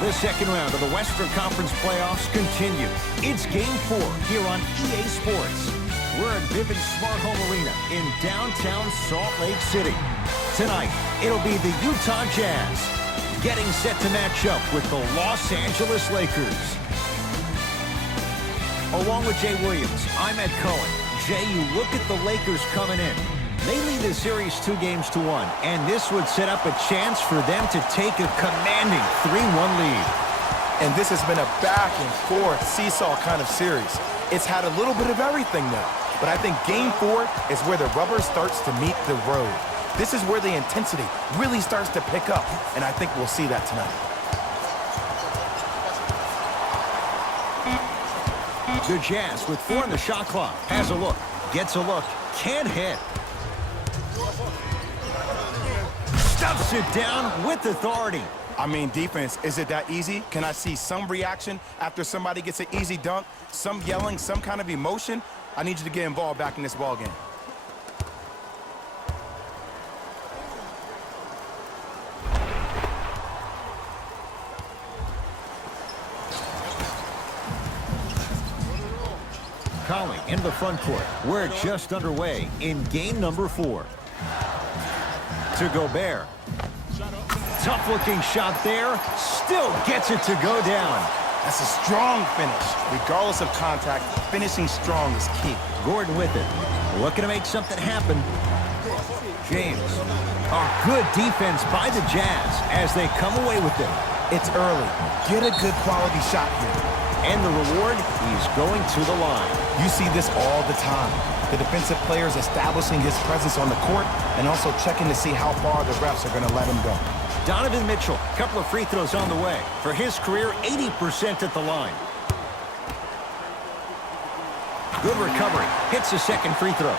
The second round of the Western Conference playoffs continue. It's Game 4 here on EA Sports. We're at Vivint Smart Home Arena in downtown Salt Lake City. Tonight, it'll be the Utah Jazz getting set to match up with the Los Angeles Lakers. Along with Jay Williams, I'm Ed Cohen. Jay, you look at the Lakers coming in. They lead the series 2-1, and this would set up a chance for them to take a commanding 3-1 lead. And this has been a back-and-forth seesaw kind of series. It's had a little bit of everything now, but I think Game 4 is where the rubber starts to meet the road. This is where the intensity really starts to pick up, and I think we'll see that tonight. The Jazz with 4 on the shot clock. Has a look, gets a look, can't hit. Stuffs it down with authority. I mean, defense, is it that easy? Can I see some reaction after somebody gets an easy dunk? Some yelling, some kind of emotion? I need you to get involved back in this ball game. Conley in the front court. We're just underway in game number 4. To Gobert. Tough-looking shot there. Still gets it to go down. That's a strong finish. Regardless of contact, finishing strong is key. Gordon with it. Looking to make something happen. James. A good defense by the Jazz as they come away with it. It's early. Get a good quality shot here. And the reward, he's going to the line. You see this all the time. The defensive players establishing his presence on the court and also checking to see how far the refs are going to let him go. Donovan Mitchell, a couple of free throws on the way. For his career, 80% at the line. Good recovery. Hits the second free throw.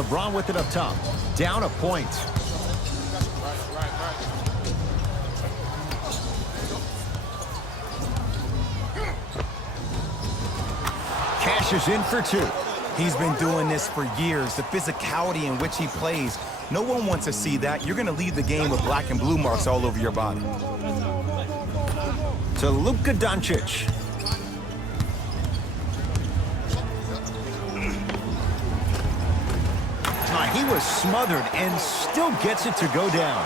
LeBron with it up top. Down a point. Cashes in for 2. He's been doing this for years. The physicality in which he plays. No one wants to see that. You're going to leave the game with black and blue marks all over your body. To Luka Doncic. He was smothered and still gets it to go down.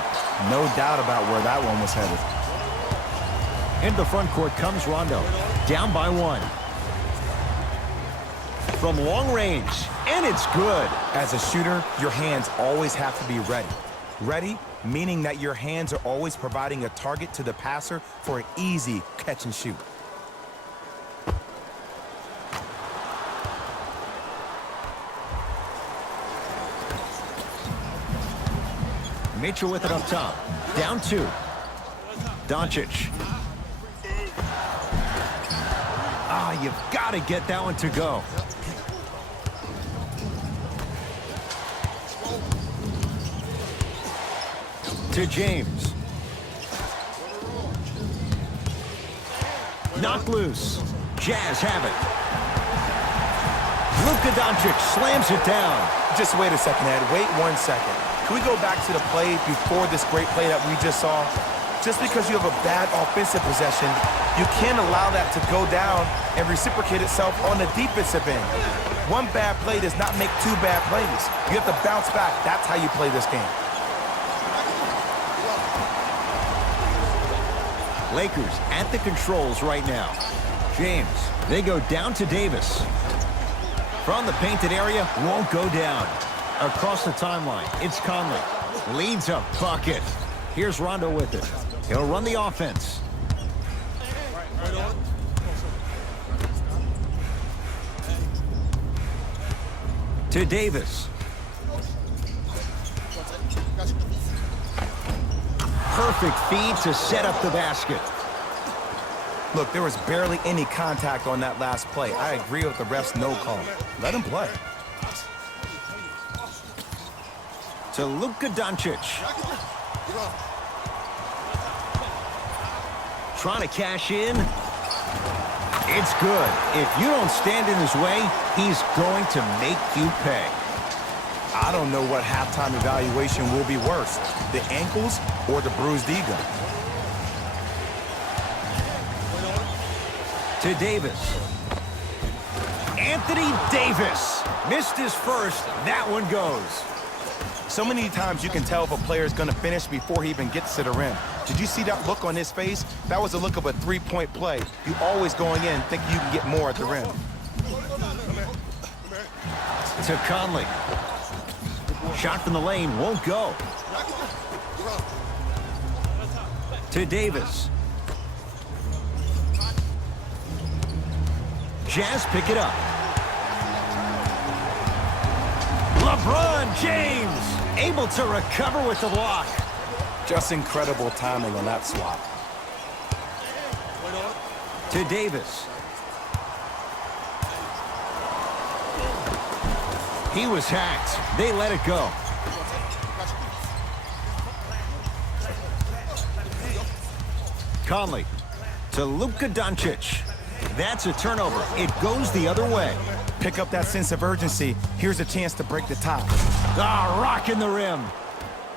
No doubt about where that one was headed. In the front court comes Rondo. Down by 1. From long range, and it's good. As a shooter, your hands always have to be ready. Ready, meaning that your hands are always providing a target to the passer for an easy catch and shoot. Mitchell with it up top. Down 2. Doncic. You've got to get that one to go. To James. Knocked loose. Jazz have it. Luka Doncic slams it down. Just wait a second, Ed. Wait 1 second. Can we go back to the play before this great play that we just saw? Just because you have a bad offensive possession, you can't allow that to go down and reciprocate itself on the defensive end. One bad play does not make 2 bad plays. You have to bounce back. That's how you play this game. Lakers at the controls right now. James, they go down to Davis. From the painted area, won't go down. Across the timeline, it's Conley. Leads a bucket. Here's Rondo with it. He'll run the offense. To Davis. Perfect feed to set up the basket. Look, there was barely any contact on that last play. I agree with the ref's no call. Let him play. To Luka Doncic. Trying to cash in. It's good. If you don't stand in his way, he's going to make you pay. I don't know what halftime evaluation will be worse, the ankles or the bruised ego. To Davis. Anthony Davis missed his first. That one goes. So many times you can tell if a player is going to finish before he even gets to the rim. Did you see that look on his face? That was the look of a three-point play. You always going in thinking you can get more at the rim. To Conley. Shot from the lane won't go. To Davis. Jazz pick it up. LeBron James able to recover with the block. Just incredible timing on that swap. To Davis. He was hacked. They let it go. Conley to Luka Doncic. That's a turnover. It goes the other way. Pick up that sense of urgency. Here's a chance to break the tie. Ah, rocking the rim.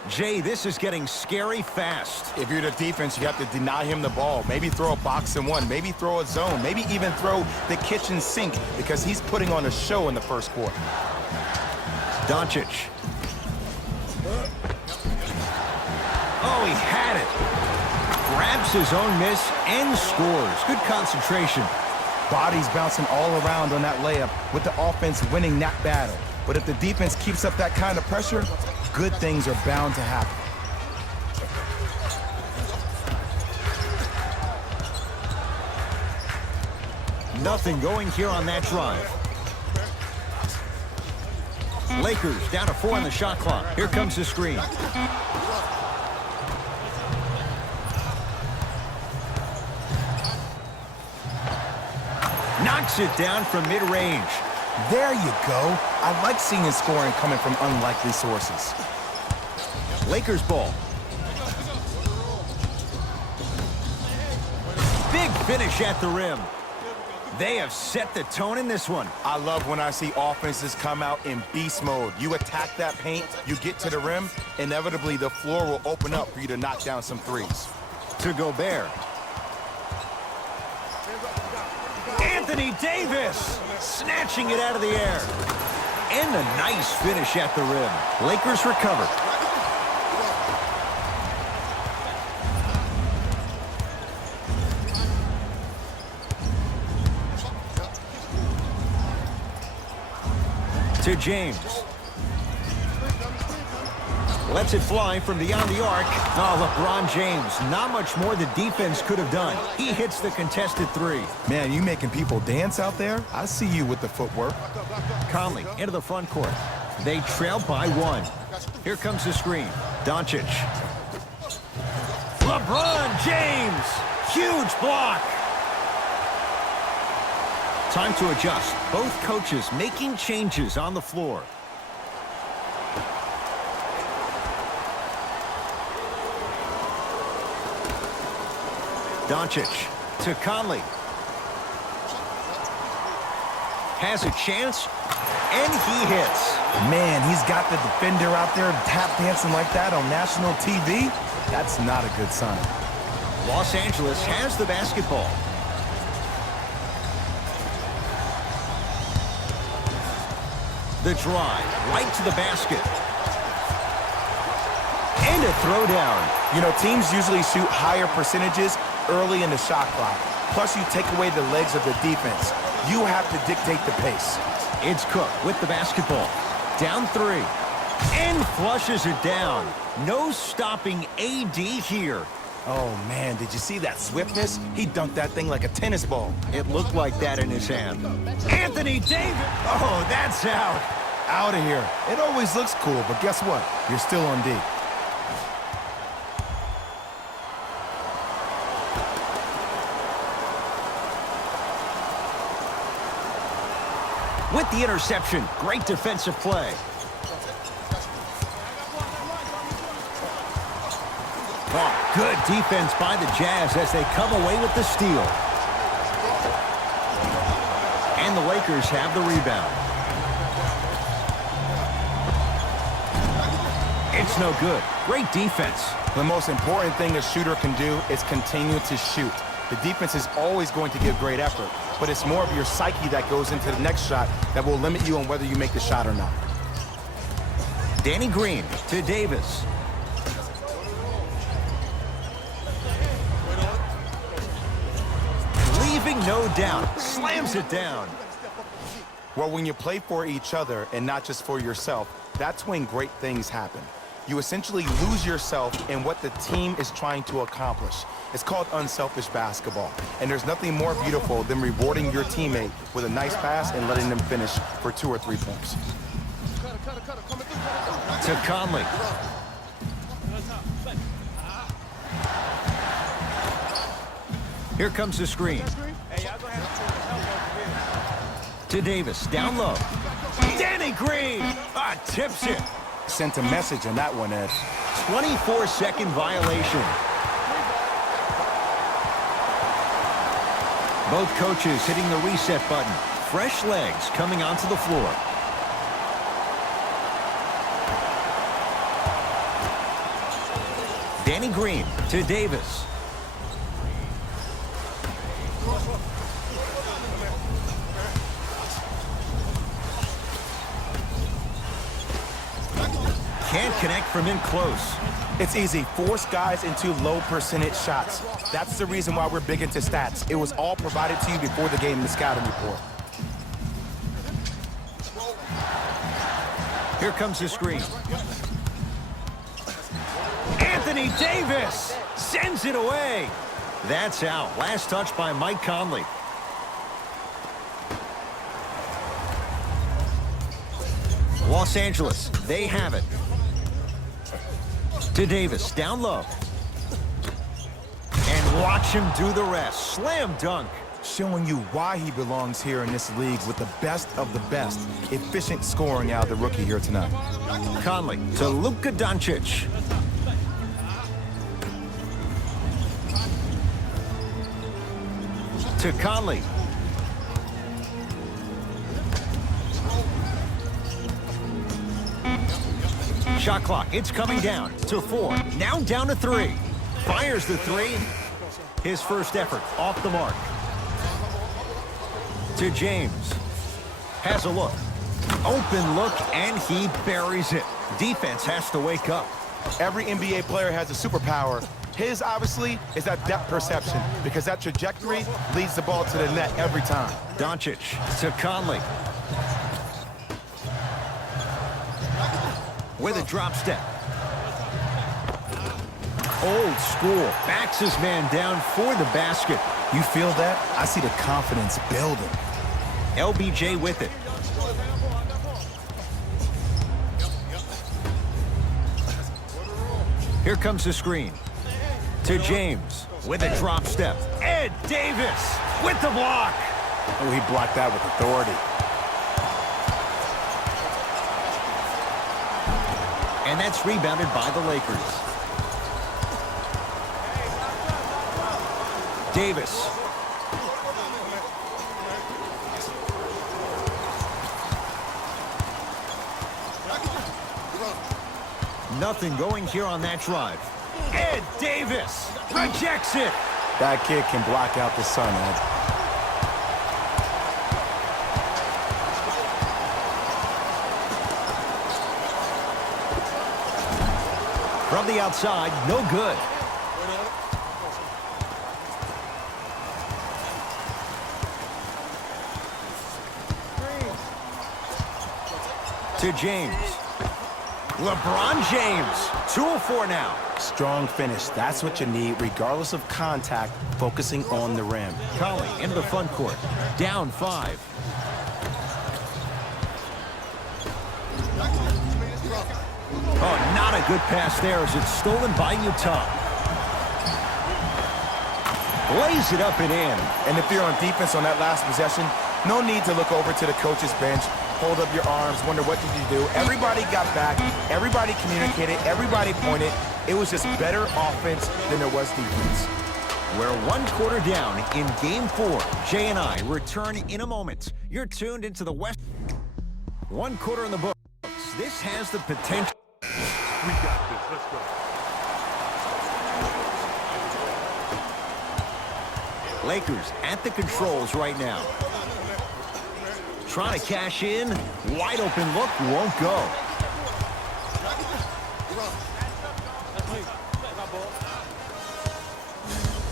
Jay, this is getting scary fast. If you're the defense, you have to deny him the ball. Maybe throw a box and one. Maybe throw a zone. Maybe even throw the kitchen sink because he's putting on a show in the first quarter. Doncic. Oh, he had it. Grabs his own miss and scores. Good concentration. Bodies bouncing all around on that layup with the offense winning that battle. But if the defense keeps up that kind of pressure, good things are bound to happen. Nothing going here on that drive. Lakers down to 4 on the shot clock. Here comes the screen. Knocks it down from mid-range. There you go. I like seeing his scoring coming from unlikely sources. Lakers ball. Big finish at the rim. They have set the tone in this one. I love when I see offenses come out in beast mode. You attack that paint, you get to the rim, inevitably the floor will open up for you to knock down some threes. To Gobert. Anthony Davis snatching it out of the air. And a nice finish at the rim. Lakers recover. To James. Lets it fly from beyond the arc. Oh, LeBron James. Not much more the defense could have done. He hits the contested three. Man, you making people dance out there? I see you with the footwork. Conley into the front court. They trail by 1. Here comes the screen. Doncic. LeBron James. Huge block. Time to adjust. Both coaches making changes on the floor. Doncic to Conley. Has a chance, and he hits. Man, he's got the defender out there tap dancing like that on national TV. That's not a good sign. Los Angeles has the basketball. The drive, right to the basket. And a throwdown. You know, teams usually shoot higher percentages early in the shot clock. Plus, you take away the legs of the defense. You have to dictate the pace. It's Cook with the basketball. Down 3. And flushes it down. No stopping AD here. Oh, man, did you see that swiftness? He dunked that thing like a tennis ball. It looked like that in his hand. Anthony Davis! Oh, that's out. Out of here. It always looks cool, but guess what? You're still on D. With the interception, great defensive play. Oh, good defense by the Jazz as they come away with the steal. And the Lakers have the rebound. It's no good. Great defense. The most important thing a shooter can do is continue to shoot. The defense is always going to give great effort, but it's more of your psyche that goes into the next shot that will limit you on whether you make the shot or not. Danny Green to Davis. Leaving no doubt. Slams it down. Well, when you play for each other and not just for yourself, that's when great things happen. You essentially lose yourself in what the team is trying to accomplish. It's called unselfish basketball. And there's nothing more beautiful than rewarding your teammate with a nice pass and letting them finish for 2 or 3 points. To Conley. Here comes the screen. To Davis, down low. Danny Green! Tips it. Sent a message on that one, Ed. 24-second violation. Both coaches hitting the reset button. Fresh legs coming onto the floor. Danny Green to Davis. Can't connect from in close. It's easy. Force guys into low percentage shots. That's the reason why we're big into stats. It was all provided to you before the game in the scouting report. Here comes the screen. Anthony Davis sends it away. That's out. Last touch by Mike Conley. Los Angeles, they have it. To Davis, down low. And watch him do the rest. Slam dunk. Showing you why he belongs here in this league with the best of the best. Efficient scoring out of the rookie here tonight. Conley to Luka Doncic. To Conley. Shot clock, it's coming down to 4. Now down to 3. Fires the 3. His first effort off the mark. To James. Has a look. Open look, and he buries it. Defense has to wake up. Every NBA player has a superpower. His, obviously, is that depth perception, because that trajectory leads the ball to the net every time. Doncic to Conley. With a drop step. Old school. Backs his man down for the basket. You feel that? I see the confidence building. LBJ with it. Here comes the screen. To James with a drop step. Ed Davis with the block. Oh, he blocked that with authority. And that's rebounded by the Lakers. Davis. Nothing going here on that drive. Ed Davis rejects it. That kid can block out the sun, Ed. From the outside, no good. To James. LeBron James, 2 of 4 now. Strong finish. That's what you need, regardless of contact, focusing on the rim. Conley into the front court. Down 5. Oh, not a good pass there as it's stolen by Utah. Lays it up and in. And if you're on defense on that last possession, no need to look over to the coach's bench, hold up your arms, wonder what did you do. Everybody got back, everybody communicated, everybody pointed. It was just better offense than there was defense. We're 1 quarter down in Game 4. Jay and I return in a moment. You're tuned into the West. 1 quarter in the books. This has the potential. We got this. Let's go. Lakers at the controls right now. Trying to cash in. Wide open look, won't go.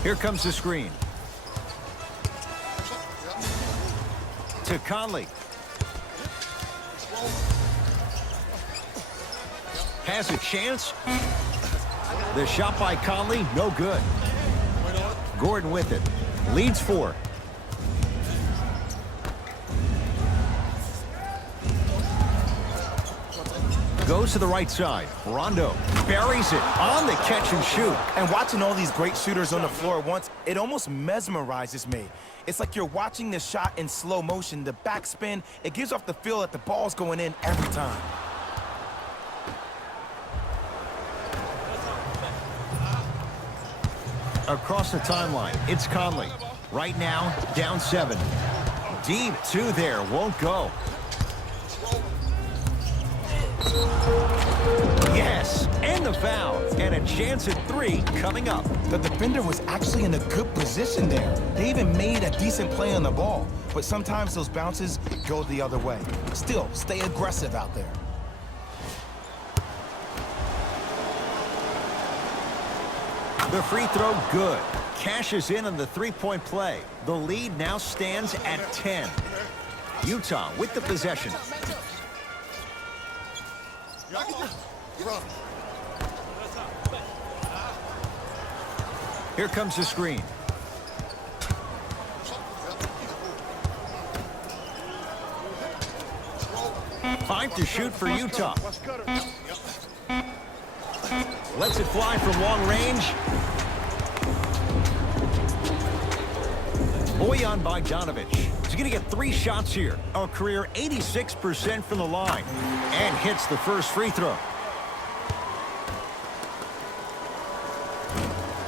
Here comes the screen. To Conley. Has a chance. The shot by Conley, no good. Gordon with it. Leads 4. Goes to the right side. Rondo buries it on the catch and shoot. And watching all these great shooters on the floor at once, it almost mesmerizes me. It's like you're watching the shot in slow motion. The backspin, it gives off the feel that the ball's going in every time. Across the timeline, it's Conley. Right now, down 7. Deep 2 there, won't go. Yes, and the foul. And a chance at 3 coming up. The defender was actually in a good position there. They even made a decent play on the ball. But sometimes those bounces go the other way. Still, stay aggressive out there. The free throw, good. Cashes in on the three-point play. The lead now stands at 10. Utah with the possession. Here comes the screen. Five to shoot for Utah. Lets it fly from long range. Bojan Bogdanovic. He's going to get 3 shots here. A career 86% from the line. And hits the first free throw.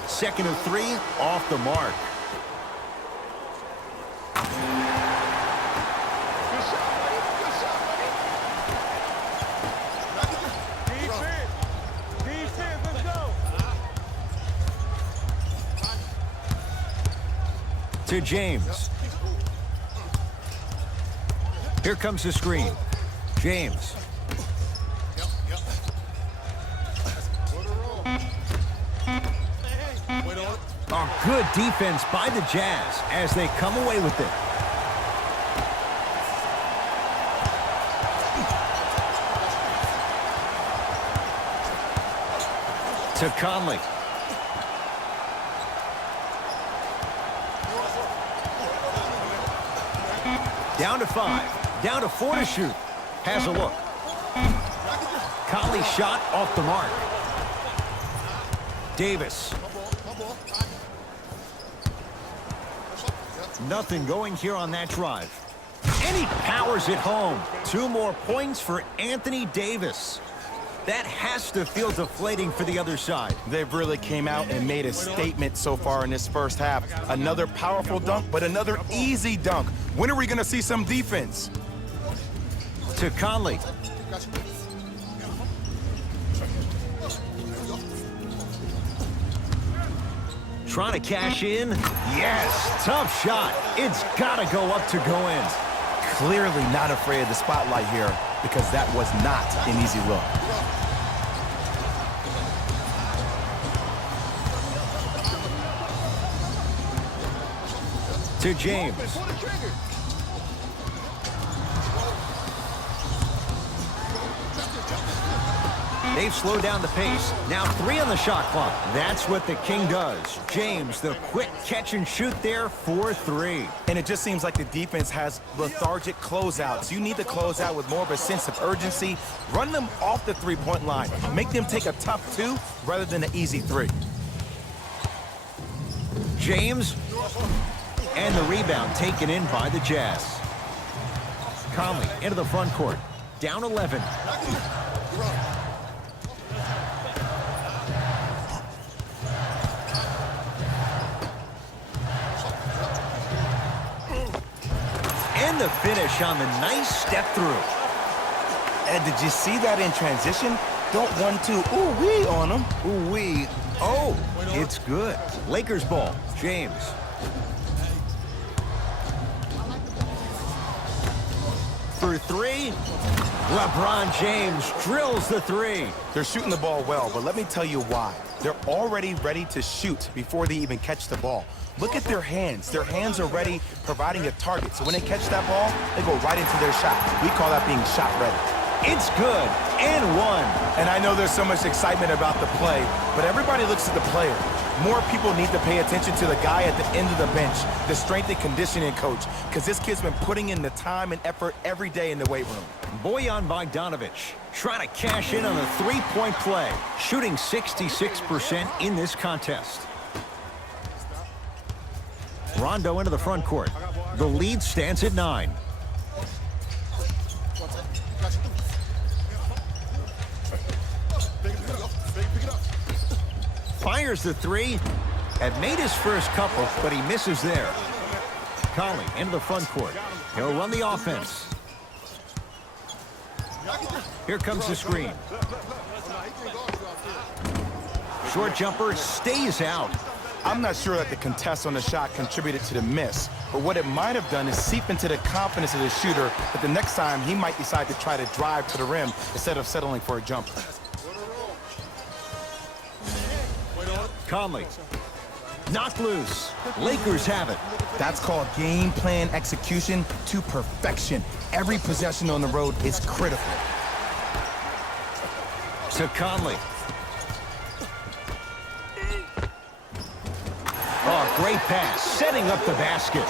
Second of 3, off the mark. To James. Here comes the screen. James. A good defense by the Jazz as they come away with it. To Conley. Down to 5. Down to 4 to shoot. Has a look. Conley shot off the mark. Davis. Nothing going here on that drive. And he powers it home. 2 more points for Anthony Davis. That has to feel deflating for the other side. They've really came out and made a statement so far in this first half. Another powerful dunk, but another easy dunk. When are we going to see some defense? To Conley. Trying to cash in. Yes, tough shot. It's got to go up to go in. Clearly not afraid of the spotlight here because that was not an easy look. To James. They've slowed down the pace. Now 3 on the shot clock. That's what the King does. James, the quick catch and shoot there for 3. And it just seems like the defense has lethargic closeouts. You need to close out with more of a sense of urgency. Run them off the three-point line. Make them take a tough 2 rather than an easy 3. James. And the rebound taken in by the Jazz. Conley into the front court. Down 11. And the finish on the nice step through. And did you see that in transition? Don't 1-2 ooh-wee on him. Ooh-wee. Oh, it's good. Lakers ball. James. For three. LeBron James drills the three. They're shooting the ball well, but let me tell you why. They're already ready to shoot before they even catch the ball. Look at their hands. Their hands are ready, providing a target. So when they catch that ball, they go right into their shot. We call that being shot ready. It's good, and one. And I know there's so much excitement about the play, but everybody looks at the player. More people need to pay attention to the guy at the end of the bench, the strength and conditioning coach, because this kid's been putting in the time and effort every day in the weight room. Bojan Bogdanovic trying to cash in on a three-point play, shooting 66% in this contest. Rondo into the front court. The lead stands at 9. Fires the three. Had made his first couple, but he misses there. Conley into the front court. He'll run the offense. Here comes the screen. Short jumper stays out. I'm not sure that the contest on the shot contributed to the miss, but what it might have done is seep into the confidence of the shooter that the next time he might decide to try to drive to the rim instead of settling for a jumper. Conley. Knocked loose. Lakers have it. That's called game plan execution to perfection. Every possession on the road is critical. To Conley. Oh, great pass. Setting up the basket.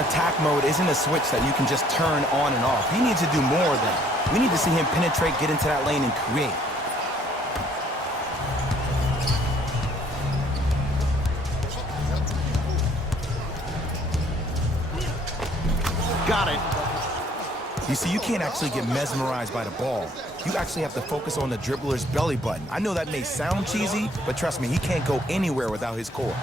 Attack mode isn't a switch that you can just turn on and off. He needs to do more of that. We need to see him penetrate, get into that lane, and create. Got it. You see, you can't actually get mesmerized by the ball. You actually have to focus on the dribbler's belly button. I know that may sound cheesy, but trust me, he can't go anywhere without his core.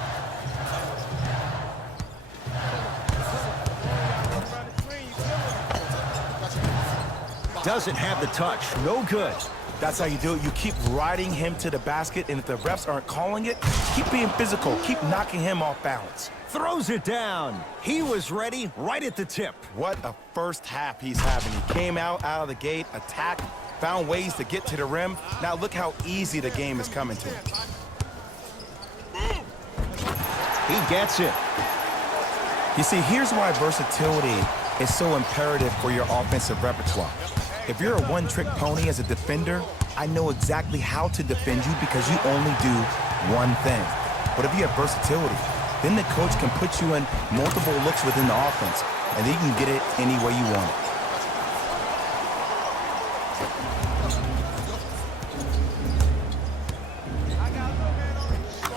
Doesn't have the touch. No good. That's how you do it. You keep riding him to the basket, and if the refs aren't calling it, keep being physical. Keep knocking him off balance. Throws it down. He was ready right at the tip. What a first half he's having. He came out of the gate, attacked, found ways to get to the rim. Now look how easy the game is coming to him. He gets it. You see, here's why versatility is so imperative for your offensive repertoire. If you're a one-trick pony as a defender, I know exactly how to defend you because you only do one thing. But if you have versatility, then the coach can put you in multiple looks within the offense, and then you can get it any way you want it.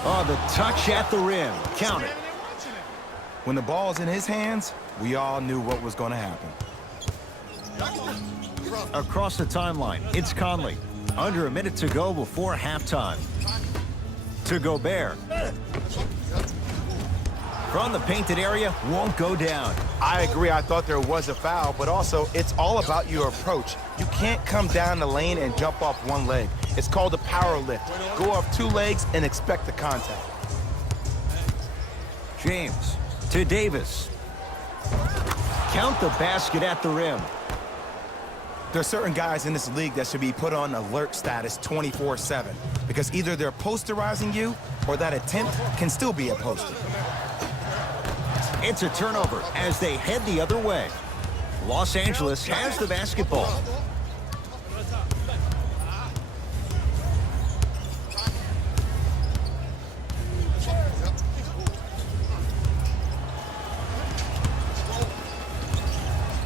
Oh, the touch at the rim. Count it. When the ball's in his hands, we all knew what was going to happen. Across the timeline, it's Conley. Under a minute to go before halftime. To Gobert. From the painted area, won't go down. I agree. I thought there was a foul, but also it's all about your approach. You can't come down the lane and jump off one leg. It's called a power lift. Go off two legs and expect the contact. James to Davis. Count the basket at the rim. There are certain guys in this league that should be put on alert status 24/7 because either they're posterizing you or that attempt can still be a poster. It's a turnover as they head the other way. Los Angeles has the basketball.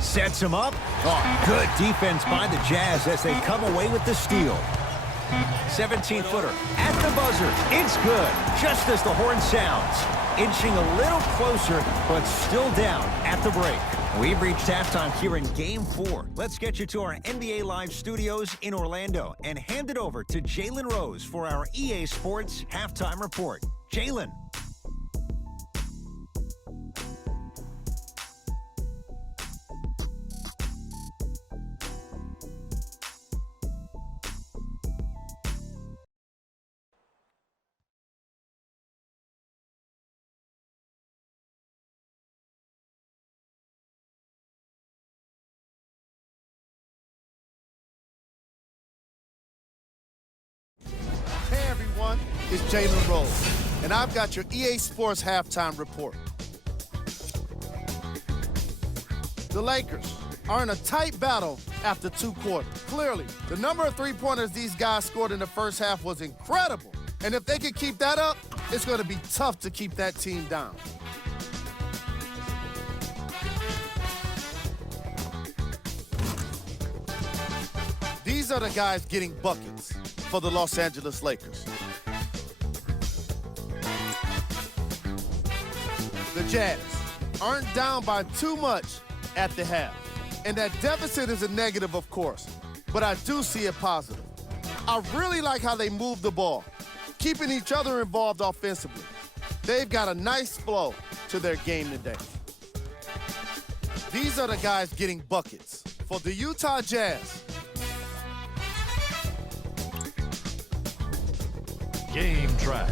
Sets him up. Oh, good defense by the Jazz as they come away with the steal. 17-footer at the buzzer. It's good, just as the horn sounds. Inching a little closer, but still down at the break. We've reached halftime here in Game 4. Let's get you to our NBA Live studios in Orlando and hand it over to Jalen Rose for our EA Sports Halftime Report. Jalen. everyone. It's Jalen Rose, and I've got your EA Sports halftime report. The Lakers are in a tight battle after 2 quarters. Clearly, the number of three-pointers these guys scored in the first half was incredible. And if they can keep that up, it's going to be tough to keep that team down. These are the guys getting buckets for the Los Angeles Lakers. The Jazz aren't down by too much at the half. And that deficit is a negative, of course, but I do see it positive. I really like how they move the ball, keeping each other involved offensively. They've got a nice flow to their game today. These are the guys getting buckets for the Utah Jazz. Game track.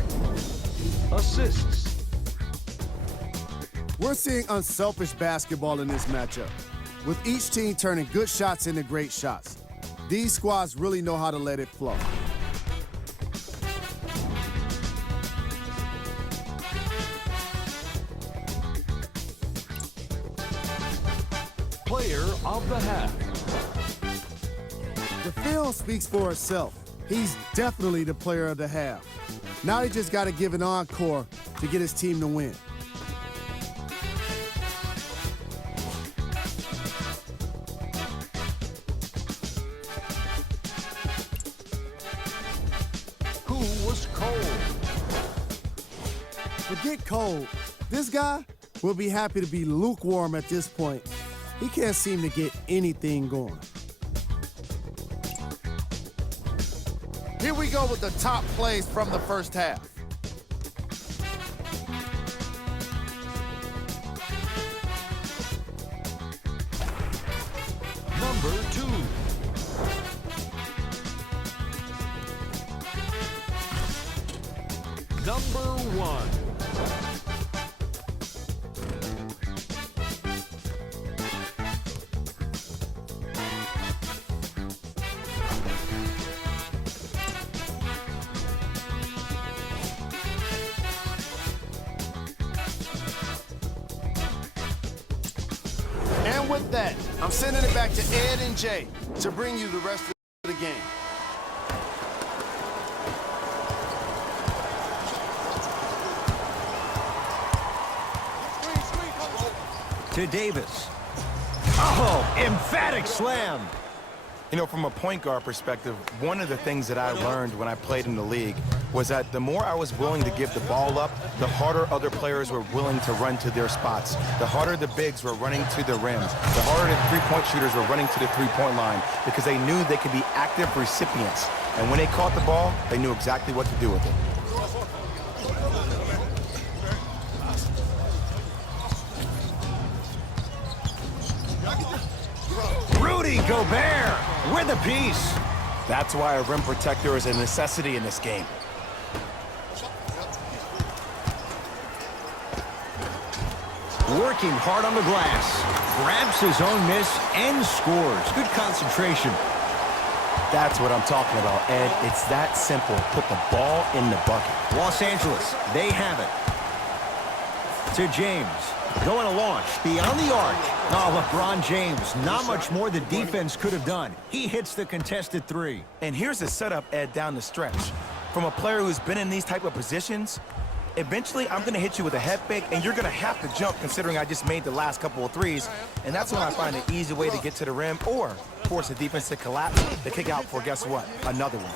Assists. We're seeing unselfish basketball in this matchup, with each team turning good shots into great shots. These squads really know how to let it flow. Player of the half. The film speaks for itself. He's definitely the player of the half. Now he just got to give an encore to get his team to win. Who was cold? Forget cold. This guy will be happy to be lukewarm at this point. He can't seem to get anything going. Here we go with the top plays from the first half. Number 2. Number 1. And with that, I'm sending it back to Ed and Jay to bring you the rest of the game. To Davis. Oh, emphatic slam. You know, from a point guard perspective, one of the things that I learned when I played in the league was that the more I was willing to give the ball up, the harder other players were willing to run to their spots. The harder the bigs were running to the rims. The harder the three-point shooters were running to the three-point line because they knew they could be active recipients. And when they caught the ball, they knew exactly what to do with it. Rudy Gobert with a piece. That's why a rim protector is a necessity in this game. Working hard on the glass. Grabs his own miss and scores. Good concentration. That's what I'm talking about, Ed. It's that simple. Put the ball in the bucket. Los Angeles, they have it. To James. Going to launch beyond the arc. Oh, LeBron James. Not much more the defense could have done. He hits the contested three. And here's the setup, Ed, down the stretch. From a player who's been in these type of positions, eventually I'm going to hit you with a head fake, and you're going to have to jump considering I just made the last couple of threes. And that's when I find an easy way to get to the rim or force the defense to collapse to kick out for, guess what, another one.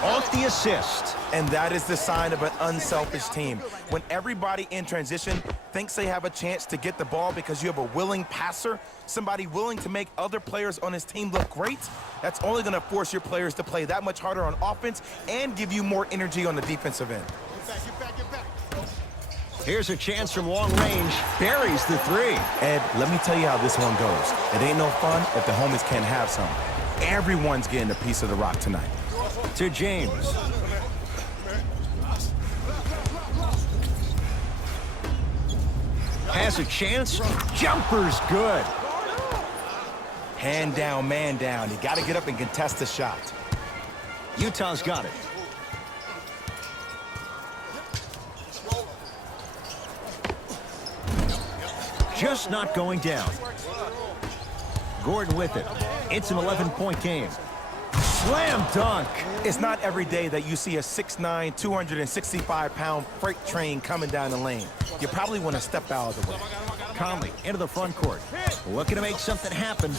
Off the assist. And that is the sign of an unselfish team. When everybody in transition thinks they have a chance to get the ball because you have a willing passer, somebody willing to make other players on his team look great, that's only going to force your players to play that much harder on offense and give you more energy on the defensive end. Here's a chance from long range. Buries the three. Ed, let me tell you how this one goes. It ain't no fun if the homies can't have some. Everyone's getting a piece of the rock tonight. To James. Has a chance. Jumper's good. Hand down, man down. You got to get up and contest the shot. Utah's got it. Just not going down. Gordon with it. It's an 11-point game. Slam dunk. It's not every day that you see a 6'9", 265-pound freight train coming down the lane. You probably want to step out of the way. Conley into the front court. Looking to make something happen.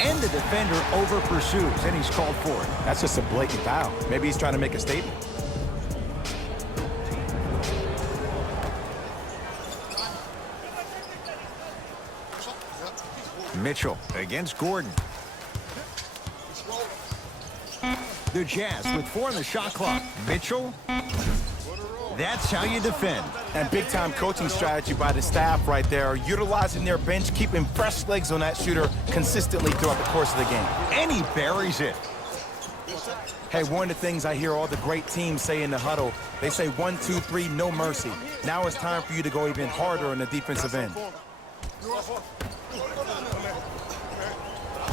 And the defender over pursues, and he's called for it. That's just a blatant foul. Maybe he's trying to make a statement. Mitchell against Gordon. The Jazz with 4 on the shot clock. Mitchell. That's how you defend. And big-time coaching strategy by the staff right there, utilizing their bench, keeping fresh legs on that shooter consistently throughout the course of the game. And he buries it. Hey, one of the things I hear all the great teams say in the huddle, they say 1, 2, 3, no mercy. Now it's time for you to go even harder on the defensive end.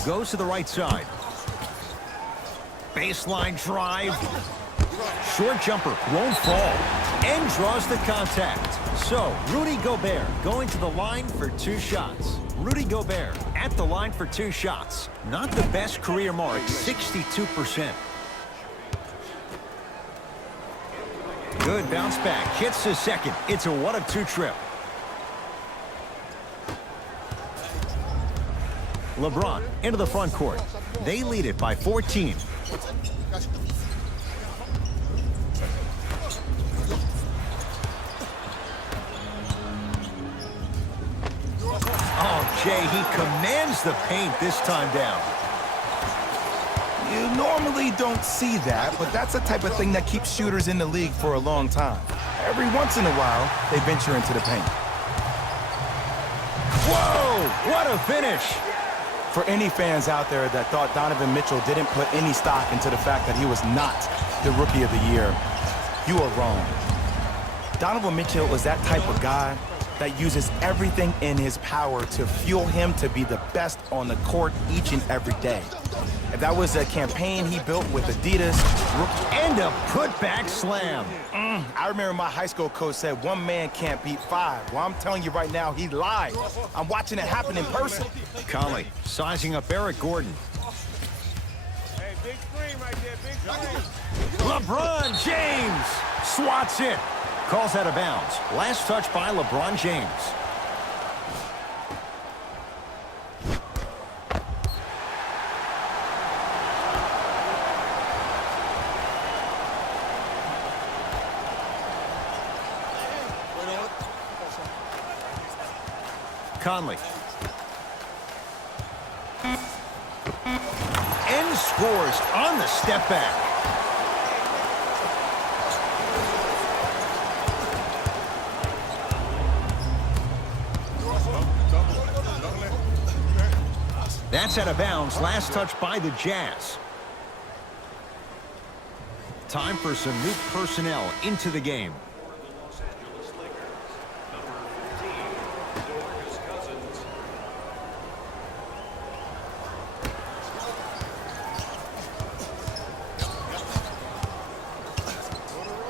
Goes to the right side. Baseline drive. Short jumper won't fall. And draws the contact. So, Rudy Gobert going to the line for 2 shots. Rudy Gobert at the line for 2 shots. Not the best career mark, 62%. Good bounce back. Hits his second. It's a 1 of 2 trip. LeBron into the front court. They lead it by 14. Oh, Jay, he commands the paint this time down. You normally don't see that, but that's the type of thing that keeps shooters in the league for a long time. Every once in a while, they venture into the paint. Whoa, what a finish. For any fans out there that thought Donovan Mitchell didn't put any stock into the fact that he was not the Rookie of the Year, you are wrong. Donovan Mitchell is that type of guy that uses everything in his power to fuel him to be the best on the court each and every day. If that was a campaign he built with Adidas, And a putback slam. I remember my high school coach said 1 man can't beat 5. Well, I'm telling you right now, he lied. I'm watching it happen in person. Conley sizing up Eric Gordon. Hey, big screen right there, big screen. LeBron James swats it. Calls out of bounds. Last touch by LeBron James. Conley. And scores on the step back. That's out of bounds. Last touch by the Jazz. Time for some new personnel into the game.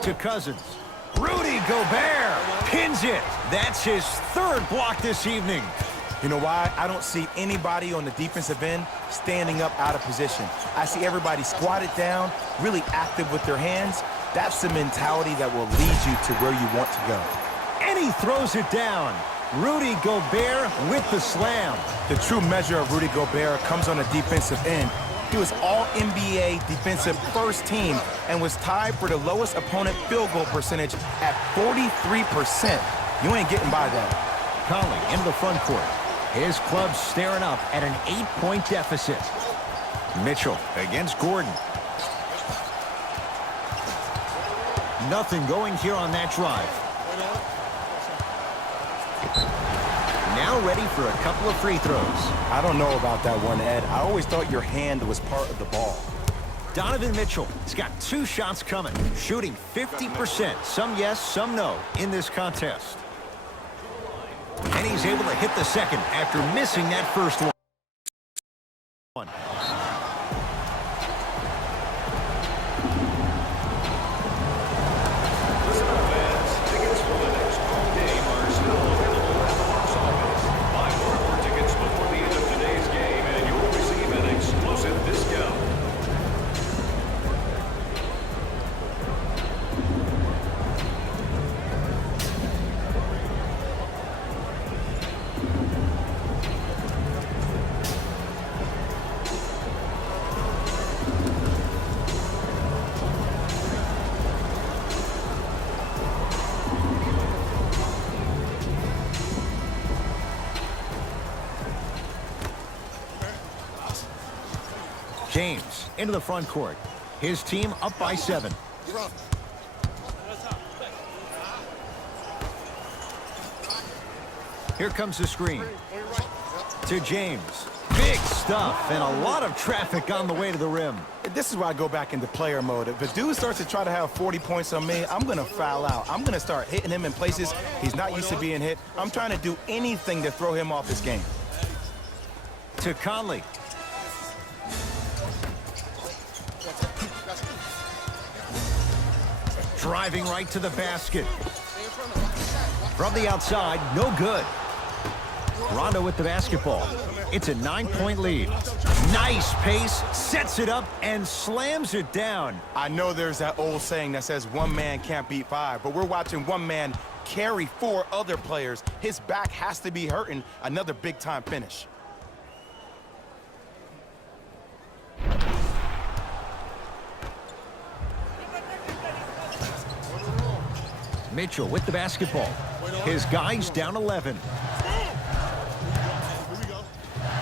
To Cousins. Rudy Gobert pins it. That's his 3rd block this evening. You know why? I don't see anybody on the defensive end standing up out of position. I see everybody squatted down, really active with their hands. That's the mentality that will lead you to where you want to go. And he throws it down. Rudy Gobert with the slam. The true measure of Rudy Gobert comes on the defensive end. He was all-NBA defensive first team and was tied for the lowest opponent field goal percentage at 43%. You ain't getting by that. Conley into the front court. His club staring up at an 8-point deficit. Mitchell against Gordon. Nothing going here on that drive. Now ready for a couple of free throws. I don't know about that one, Ed. I always thought your hand was part of the ball. Donovan Mitchell has got 2 shots coming, shooting 50%. Some yes, some no in this contest. And he's able to hit the second after missing that first one. Listen up, fans. Tickets for the next home game are still available at the box office. Buy more of your tickets before the end of today's game, and you will receive an exclusive discount. James into the front court. His team up by 7. Here comes the screen. To James. Big stuff and a lot of traffic on the way to the rim. This is where I go back into player mode. If a dude starts to try to have 40 points on me, I'm going to foul out. I'm going to start hitting him in places he's not used to being hit. I'm trying to do anything to throw him off his game. To Conley. Driving right to the basket. From the outside, no good. Rondo with the basketball. It's a 9-point lead. Nice pace, sets it up, and slams it down. I know there's that old saying that says one man can't beat 5, but we're watching one man carry 4 other players. His back has to be hurting. Another big-time finish. Mitchell with the basketball. His guys down 11.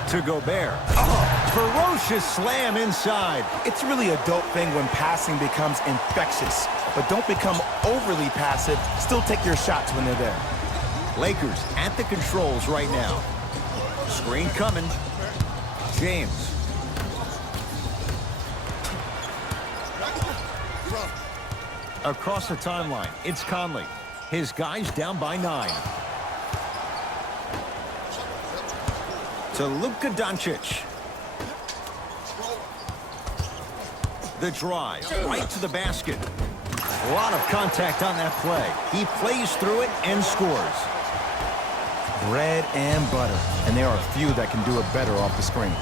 To Gobert. Oh, ferocious slam inside. It's really a dope thing when passing becomes infectious, but don't become overly passive. Still take your shots when they're there. Lakers at the controls right now. Screen coming. James. Across the timeline, it's Conley. His guys down by 9. To Luka Doncic. The drive, right to the basket. A lot of contact on that play. He plays through it and scores. Bread and butter, and there are a few that can do it better off the screen.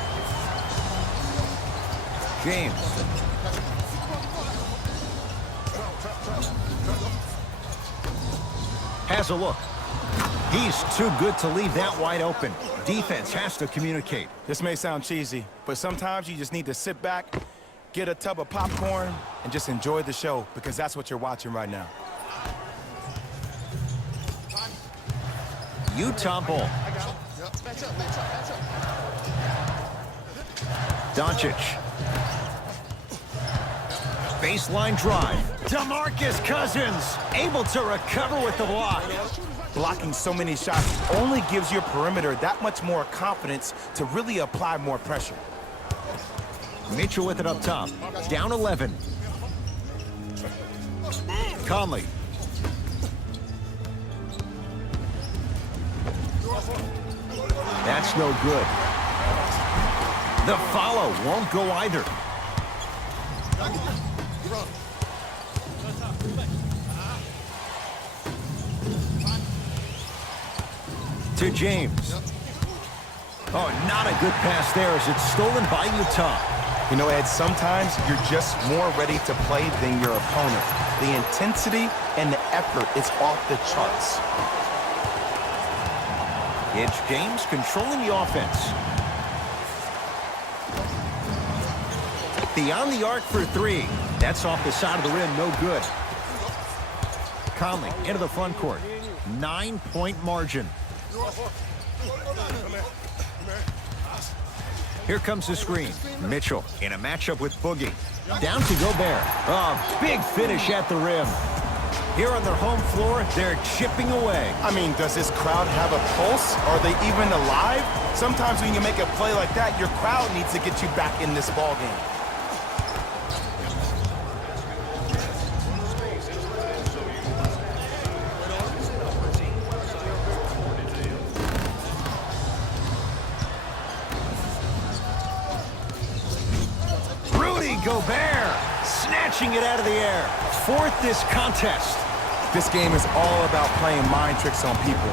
James. Has a look. He's too good to leave that wide open. Defense has to communicate. This may sound cheesy, but sometimes you just need to sit back, get a tub of popcorn, and just enjoy the show, because that's what you're watching right now. Utah ball. Doncic. Baseline drive. DeMarcus Cousins able to recover with the block. Blocking so many shots only gives your perimeter that much more confidence to really apply more pressure. Mitchell with it up top. Down 11. Conley. That's no good. The follow won't go either. To James. Oh, not a good pass there as it's stolen by Utah. You know, Ed, sometimes you're just more ready to play than your opponent. The intensity and the effort is off the charts. It's James controlling the offense. Beyond the arc for 3. That's off the side of the rim, no good. Conley into the front court. 9-point margin. Here comes the screen. Mitchell in a matchup with Boogie. Down to Gobert. Oh, big finish at the rim. Here on their home floor, they're chipping away. I mean, does this crowd have a pulse? Are they even alive? Sometimes when you make a play like that, your crowd needs to get you back in this ball game. Gobert snatching it out of the air. Fourth this contest. This game is all about playing mind tricks on people.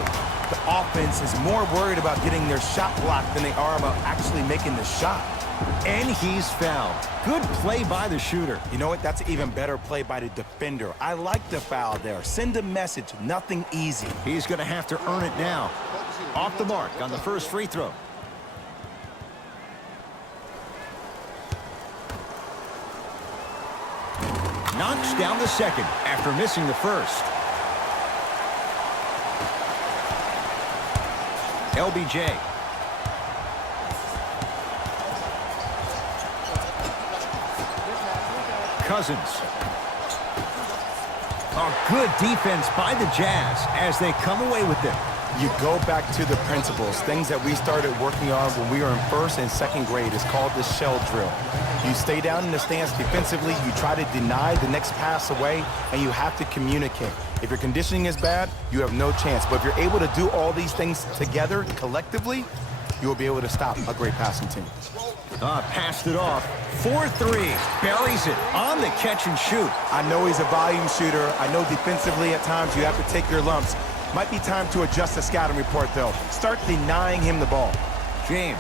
The offense is more worried about getting their shot blocked than they are about actually making the shot. And he's fouled. Good play by the shooter. You know what? That's an even better play by the defender. I like the foul there. Send a message. Nothing easy. He's going to have to earn it now. Off the mark on the first free throw. Knocks down the second after missing the first. LBJ. Cousins. A good defense by the Jazz as they come away with it. You go back to the principles, things that we started working on when we were in first and second grade. It's called the shell drill. You stay down in the stance defensively, you try to deny the next pass away, and you have to communicate. If your conditioning is bad, you have no chance. But if you're able to do all these things together, collectively, you will be able to stop a great passing team. Passed it off. 4-3. Buries it on the catch and shoot. I know he's a volume shooter. I know defensively at times you have to take your lumps. Might be time to adjust the scouting report, though. Start denying him the ball. James.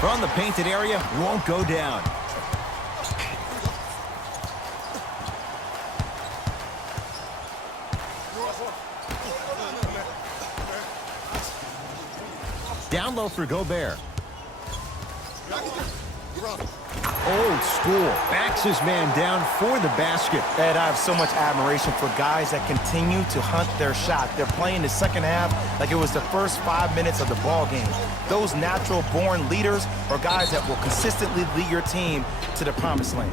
From the painted area, won't go down. Down low for Gobert. Old school. Backs his man down for the basket. Ed, I have so much admiration for guys that continue to hunt their shot. They're playing the second half like it was the first 5 minutes of the ball game. Those natural-born leaders are guys that will consistently lead your team to the promised land.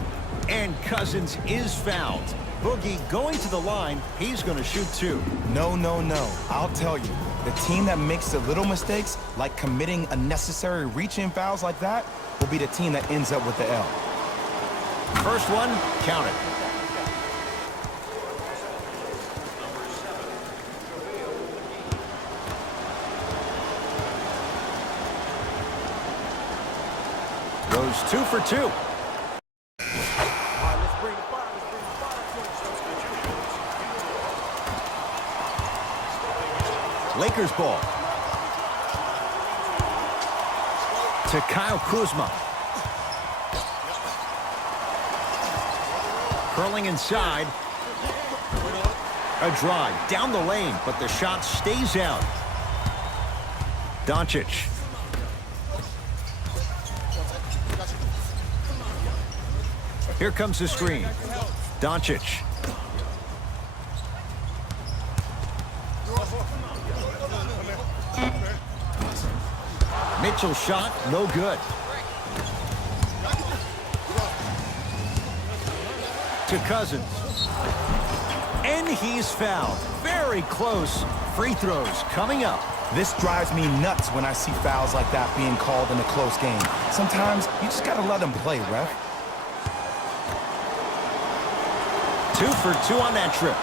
And Cousins is fouled. Boogie going to the line. He's going to shoot two. No, no, no. I'll tell you, the team that makes the little mistakes, like committing unnecessary reach-in fouls like that, will be the team that ends up with the L. First one, count it. Goes 2 for 2. Lakers ball. To Kyle Kuzma. Curling inside. A drive down the lane, but the shot stays out. Doncic. Here comes the screen. Doncic. Mitchell's shot, no good. To Cousins. And he's fouled. Very close. Free throws coming up. This drives me nuts when I see fouls like that being called in a close game. Sometimes you just gotta let them play, ref. 2 for 2 on that trip.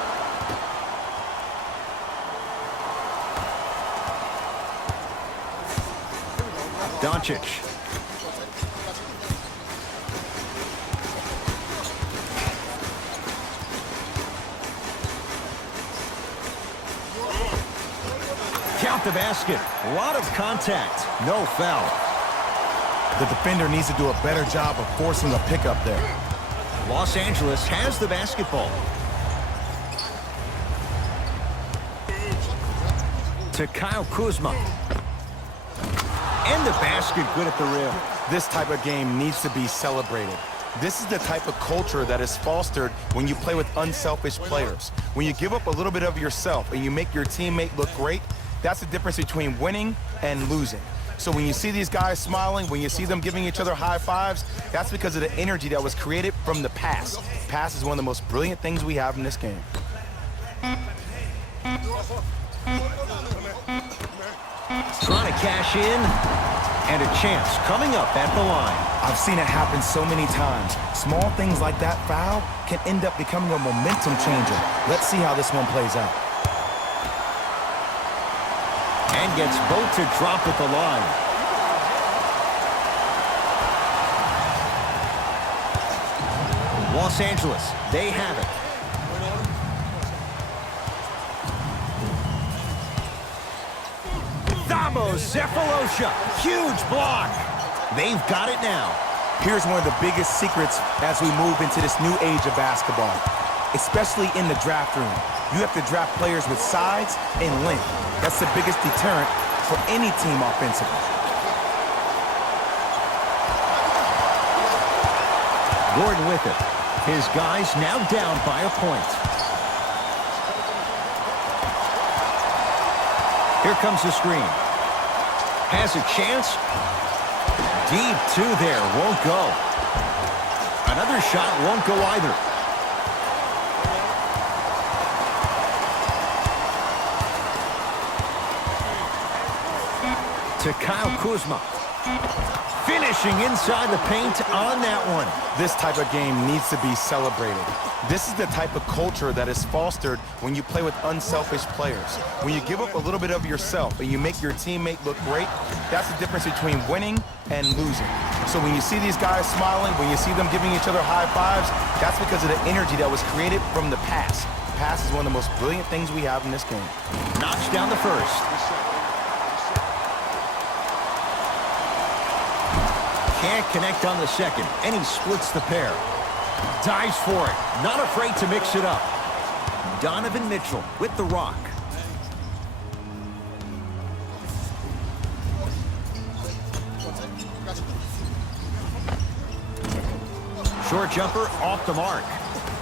Doncic. Count the basket. A lot of contact. No foul. The defender needs to do a better job of forcing a pickup there. Los Angeles has the basketball. To Kyle Kuzma. And the basket good at the rim. This type of game needs to be celebrated. This is the type of culture that is fostered when you play with unselfish players. When you give up a little bit of yourself and you make your teammate look great, that's the difference between winning and losing. So when you see these guys smiling, when you see them giving each other high fives, that's because of the energy that was created from the pass. Pass is one of the most brilliant things we have in this game. Trying to cash in, and a chance coming up at the line. I've seen it happen so many times. Small things like that foul can end up becoming a momentum changer. Let's see how this one plays out. And gets both to drop at the line. Los Angeles, they have it. Cephalosha, huge block. They've got it now. Here's one of the biggest secrets as we move into this new age of basketball, especially in the draft room. You have to draft players with size and length. That's the biggest deterrent for any team offensively. Gordon with it. His guys now down by a point. Here comes the screen. Has a chance. Deep two there. Won't go. Another shot won't go either. To Kyle Kuzma. Finishing inside the paint on that one. This type of game needs to be celebrated. This is the type of culture that is fostered when you play with unselfish players. When you give up a little bit of yourself and you make your teammate look great, that's the difference between winning and losing. So when you see these guys smiling, when you see them giving each other high fives, that's because of the energy that was created from the pass. Pass is one of the most brilliant things we have in this game. Knocks down the first. Can't connect on the second, and he splits the pair. Dives for it, not afraid to mix it up. Donovan Mitchell with the rock. Short jumper off the mark.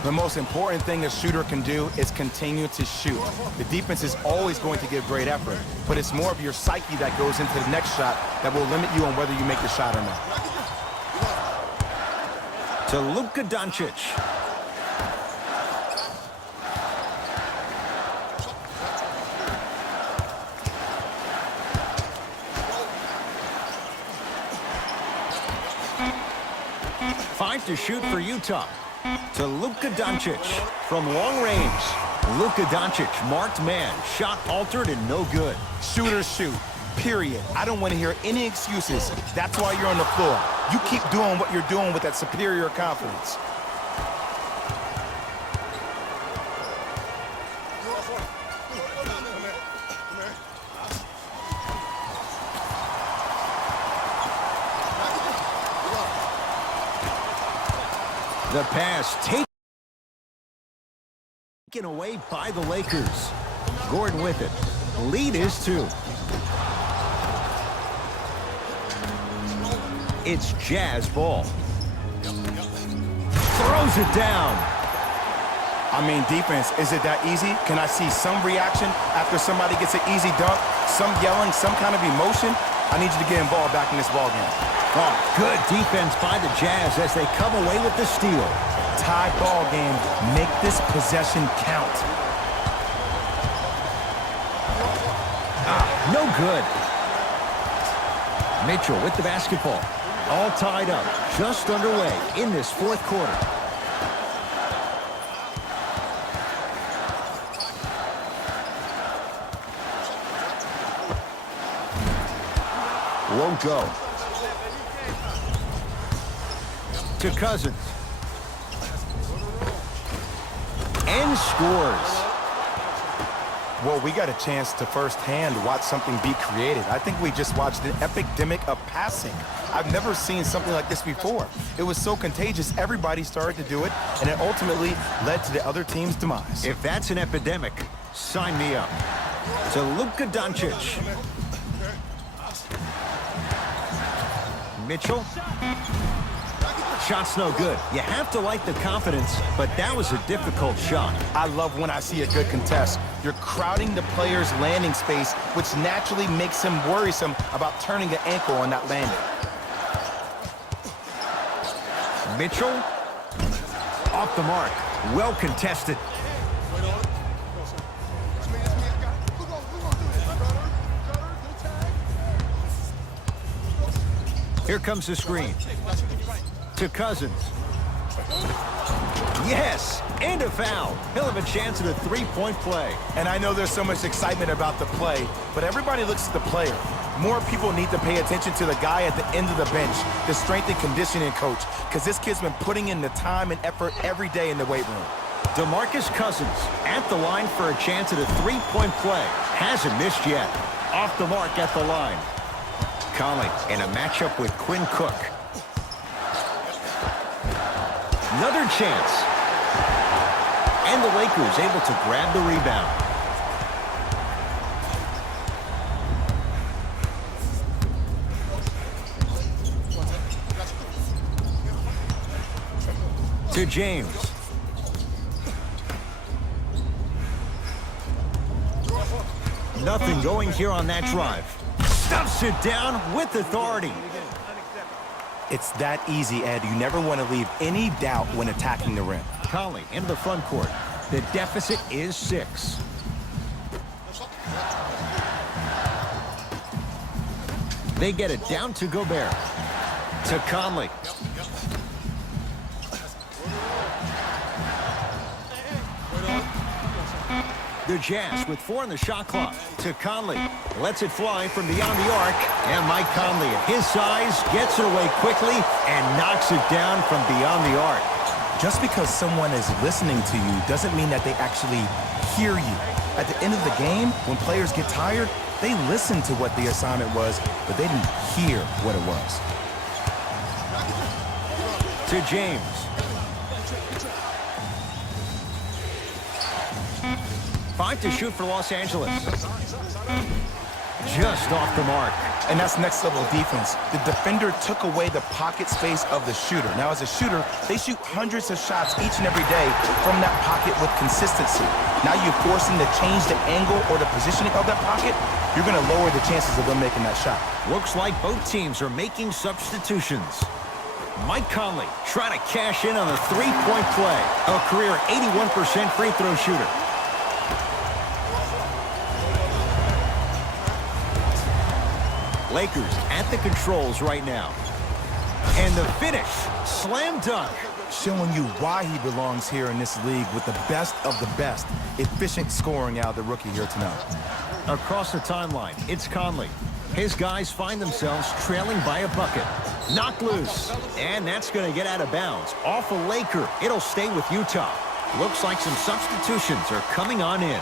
The most important thing a shooter can do is continue to shoot. The defense is always going to give great effort, but it's more of your psyche that goes into the next shot that will limit you on whether you make the shot or not. To Luka Doncic. Five to shoot for Utah. To Luka Doncic from long range. Luka Doncic, marked man, shot altered and no good. Shooters shoot, period. I don't want to hear any excuses. That's why you're on the floor. You keep doing what you're doing with that superior confidence. The pass taken away by the Lakers. Gordon with it. Lead is 2. It's Jazz ball. Throws it down. I mean, defense, is it that easy? Can I see some reaction after somebody gets an easy dunk? Some yelling, some kind of emotion? I need you to get involved back in this ballgame. Oh, good defense by the Jazz as they come away with the steal. Tie ball game. Make this possession count. No good. Mitchell with the basketball. All tied up, just underway in this fourth quarter. Won't go. To Cousins. And scores. Well, we got a chance to firsthand watch something be created. I think we just watched an epidemic of passing. I've never seen something like this before. It was so contagious, everybody started to do it, and it ultimately led to the other team's demise. If that's an epidemic, sign me up. To Luka Doncic. Mitchell. Shot's no good. You have to like the confidence, but that was a difficult shot. I love when I see a good contest. You're crowding the player's landing space, which naturally makes him worrisome about turning an ankle on that landing. Mitchell. Off the mark. Well contested. Here comes the screen. To Cousins. Yes, and a foul. He'll have a chance at a three-point play. And I know there's so much excitement about the play, but everybody looks at the player. More people need to pay attention to the guy at the end of the bench, the strength and conditioning coach, because this kid's been putting in the time and effort every day in the weight room. DeMarcus Cousins at the line for a chance at a three-point play. Hasn't missed yet. Off the mark at the line. Conley in a matchup with Quinn Cook. Another chance. And the Lakers able to grab the rebound. To James. Nothing going here on that drive. Stuffs it down with authority. It's that easy, Ed. You never want to leave any doubt when attacking the rim. Conley into the front court. The deficit is 6. They get it down to Gobert. To Conley. The Jazz with 4 on the shot clock. To Conley. Lets it fly from beyond the arc. And Mike Conley at his size gets it away quickly and knocks it down from beyond the arc. Just because someone is listening to you doesn't mean that they actually hear you. At the end of the game, when players get tired, they listen to what the assignment was, but they didn't hear what it was. To James. Five to shoot for Los Angeles. Just off the mark. And that's next level defense. The defender took away the pocket space of the shooter. Now, as a shooter, they shoot hundreds of shots each and every day from that pocket with consistency. Now you force them to change the angle or the positioning of that pocket, you're going to lower the chances of them making that shot. Looks like both teams are making substitutions. Mike Conley trying to cash in on a three-point play. A career 81% free throw shooter. Lakers at the controls right now. And the finish, slam dunk. Showing you why he belongs here in this league with the best of the best. Efficient scoring out of the rookie here tonight. Across the timeline, it's Conley. His guys find themselves trailing by a bucket. Knocked loose. And that's going to get out of bounds. Off a Laker. It'll stay with Utah. Looks like some substitutions are coming on in.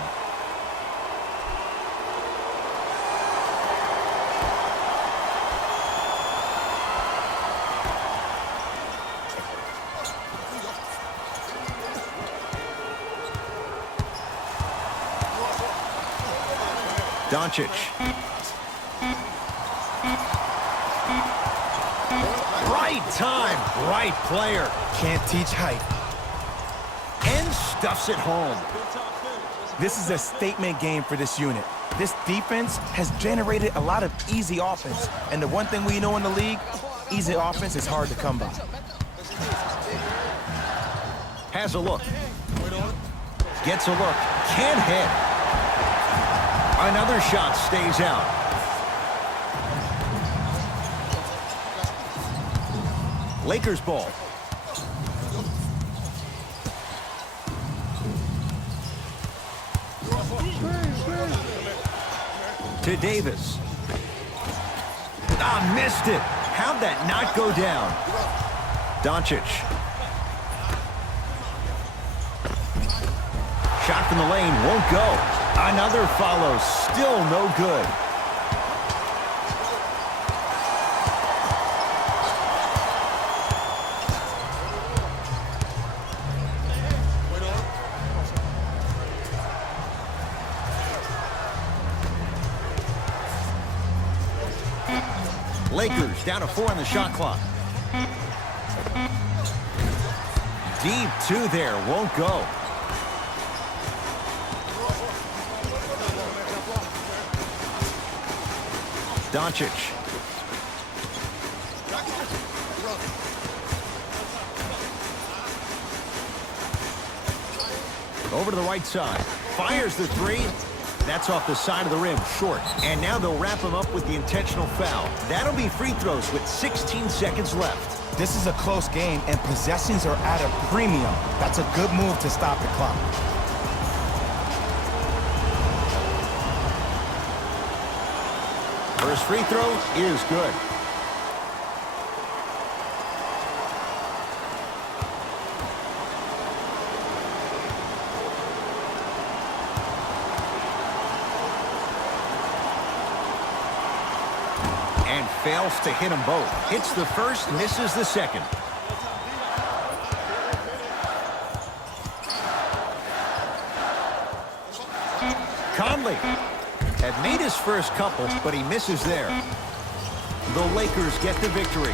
Doncic. Right time, right player. Can't teach height. And stuffs it home. This is a statement game for this unit. This defense has generated a lot of easy offense. And the one thing we know in the league, easy offense is hard to come by. Has a look. Gets a look. Can't hit. Another shot stays out. Lakers ball. To Davis. Ah, missed it. How'd that not go down? Doncic. Shot from the lane won't go. Another follow, still no good. Lakers down to 4 on the shot clock. Deep 2 there, won't go. Doncic. Over to the right side. Fires the 3. That's off the side of the rim, short. And now they'll wrap him up with the intentional foul. That'll be free throws with 16 seconds left. This is a close game, and possessions are at a premium. That's a good move to stop the clock. First free throw is good. And fails to hit them both. Hits the first, misses the second. Conley had made his first couple, but he misses there. The Lakers get the victory.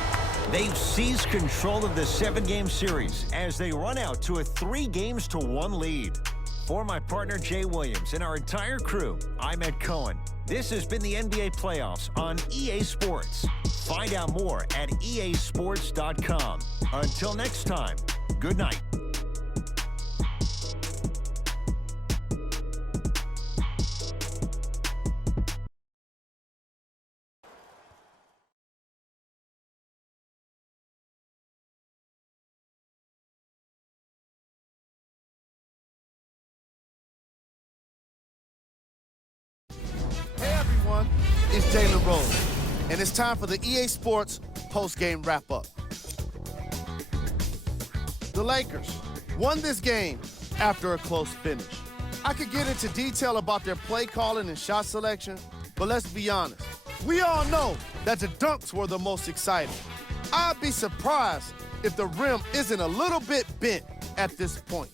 They've seized control of the 7-game series as they run out to a 3-1 lead. For my partner, Jay Williams, and our entire crew, I'm Ed Cohen. This has been the NBA playoffs on EA Sports. Find out more at easports.com. Until next time, good night. Hey everyone, it's Jalen Rose, and it's time for the EA Sports post-game wrap-up. The Lakers won this game after a close finish. I could get into detail about their play calling and shot selection, but let's be honest. We all know that the dunks were the most exciting. I'd be surprised if the rim isn't a little bit bent at this point.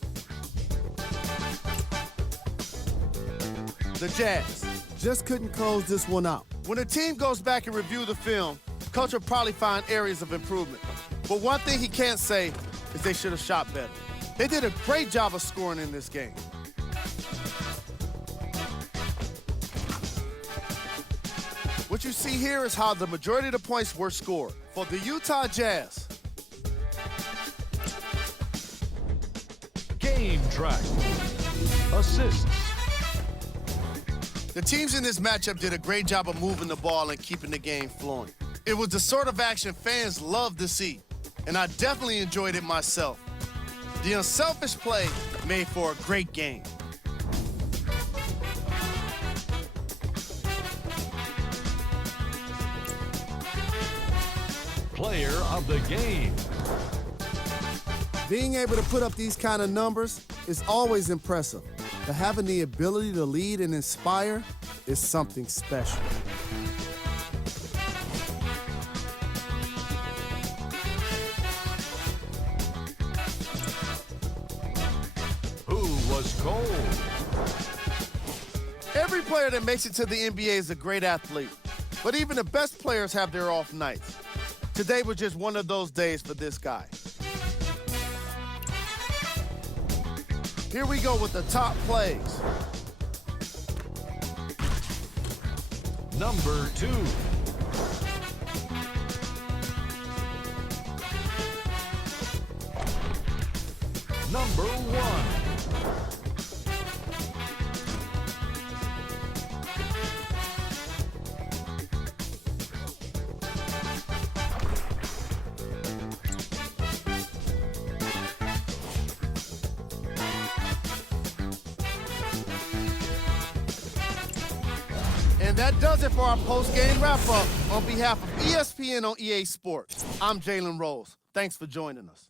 The Jazz just couldn't close this one out. When a team goes back and review the film, coach will probably find areas of improvement. But one thing he can't say is they should have shot better. They did a great job of scoring in this game. What you see here is how the majority of the points were scored. For the Utah Jazz, Game track. Assists. the teams in this matchup did a great job of moving the ball and keeping the game flowing. It was the sort of action fans love to see, and I definitely enjoyed it myself. The unselfish play made for a great game. Player of the game. Being able to put up these kind of numbers is always impressive, but having the ability to lead and inspire is something special. Who was cold? Every player that makes it to the NBA is a great athlete, but even the best players have their off nights. Today was just one of those days for this guy. Here we go with the top plays. Number 2. Number 1. And that does it for our post-game wrap-up. On behalf of ESPN on EA Sports, I'm Jalen Rose. Thanks for joining us.